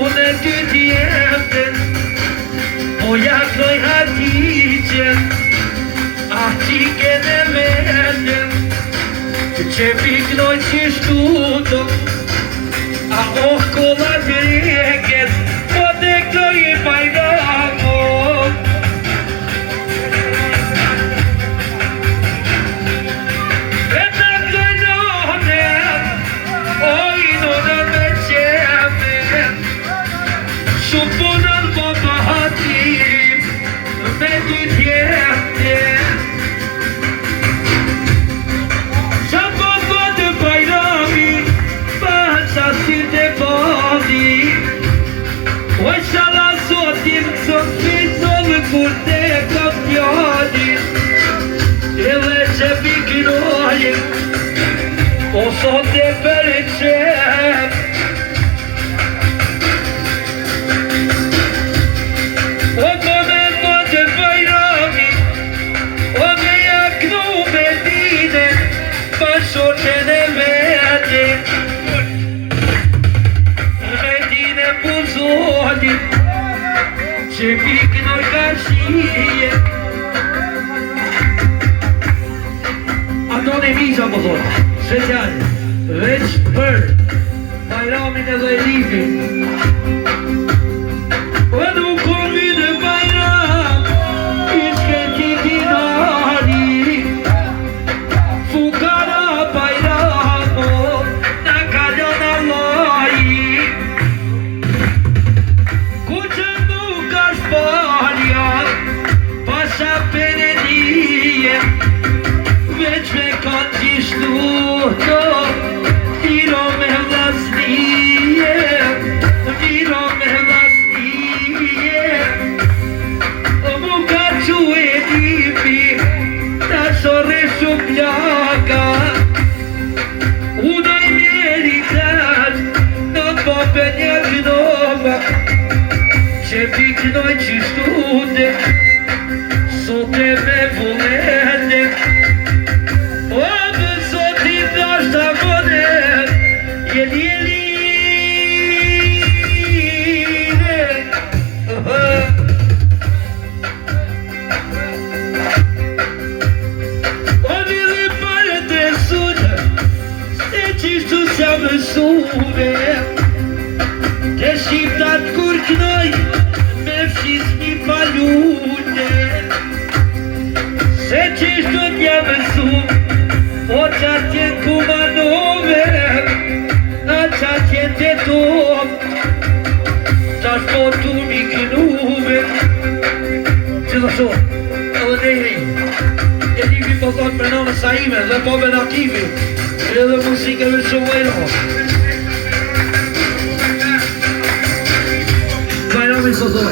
unë e ty t'jetën, po jaknoj Hatigjen, ti kene meten, që piknoj qishtuto, a kolla dreket, po të këtoj e Bajramo. E të këtoj nonet, oj nonën me qemen, shumë punën po pahatim, me ty t'jetën. Oj shala zotin, sot fitove kur te kam djadin, edhe që piknojim, o sot e përqem. O moment më të Bajrami, o me jaknu me dine, pa shoqen e vetin. Që piknoj ka shije, Antoni Misha po thotë, special, veç për Bajramin edhe Elifin. O nuk komi në Bajram, ishke ti dinari, fukara Bajramo, na kalon Allahi. Pasha Penedije, veç me kanë qishtuto, tiro me vlasnije, tiro me vlasnije. Mu ka që e dipi, ta shore shumë plaka, una i meritat, në të pope një gnoma, që piknoj qishtute, sot e me vullete, o më sot i thasht të vonet, jeli o një dhe pare të sune, se qishtu s'ja mësume, të shqiptat kur knoj, me fshis një palune. Se qishtu t'ja mësu, o qatjen kumanove, a qatjen të top, qash po tu mi kënuve. Që të shumë, edhe nejri, e një po thonë për nëmë Saime dhe po me nativi, edhe musikeve shumë vajno. Bajrami së zonë.